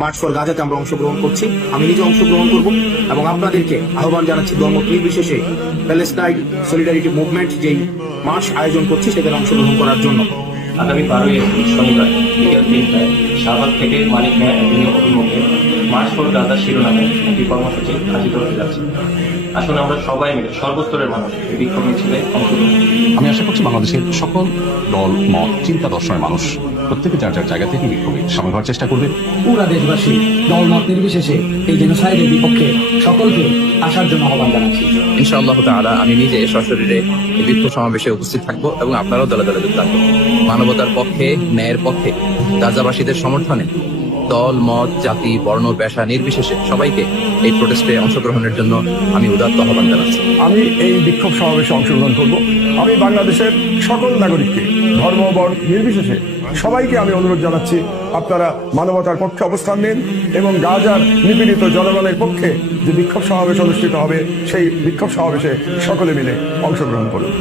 March for গাজাতে আমরা অংশগ্রহণ করছি। আমি নিজে অংশগ্রহণ করব এবং আপনাদেরকে আহ্বান জানাচ্ছি ধর্মমত নির্বিশেষে প্যালেস্টাইন সলিডারিটি মুভমেন্ট যেই মার্চ আয়োজন করছে সেখানে অংশগ্রহণ করার জন্য। আগামী 12 এপ্রিল শনিবার বিকেল 3টায় শাহবাগ থেকে মানিক মিয়া অ্যাভিনিউ অভিমুখে মার্চ ফর গাজা শিরোনামে একটি কর্মসূচি আয়োজিত হতে যাচ্ছে। আসলে আমরা সবাই মিলে সর্বস্তরের মানুষ এই বিক্ষোভ মিছিলে অংশগ্রহণ। আমি আশা করছি বাংলাদেশের সকল দল মত চিন্তা দর্শনের মানুষ প্রত্যেকে যার যার জায়গা থেকে বিক্ষোভে সামিল হওয়ার চেষ্টা করবে। পুরা দেশবাসী দলমত নির্বিশেষে এই জেনোসাইডের বিপক্ষে সকলকে আসার জন্য আহ্বান জানাচ্ছি। ইনশাআল্লাহ তাআলা আমি নিজে সশরীরে এই বিক্ষোভ সমাবেশে উপস্থিত থাকবো এবং আপনারাও দলে দলে যোগদান করবেন। মানবতার পক্ষে, ন্যায়ের পক্ষে, গাজাবাসীদের সমর্থনে দল মত জাতি বর্ণ পেশা নির্বিশেষে সবাইকে এই প্রোটেস্টে অংশগ্রহণের জন্য আমি উদাত্ত আহ্বান জানাচ্ছি। আমি এই বিক্ষোভ সমাবেশে অংশগ্রহণ করব। আমি বাংলাদেশের সকল নাগরিককে ধর্ম বর্ণ নির্বিশেষে সবাইকে আমি অনুরোধ জানাচ্ছি, আপনারা মানবতার পক্ষে অবস্থান নিন এবং গাজার নিপীড়িত জনগণের পক্ষে যে বিক্ষোভ সমাবেশ অনুষ্ঠিত হবে সেই বিক্ষোভ সমাবেশে সকলে মিলে অংশগ্রহণ করুন।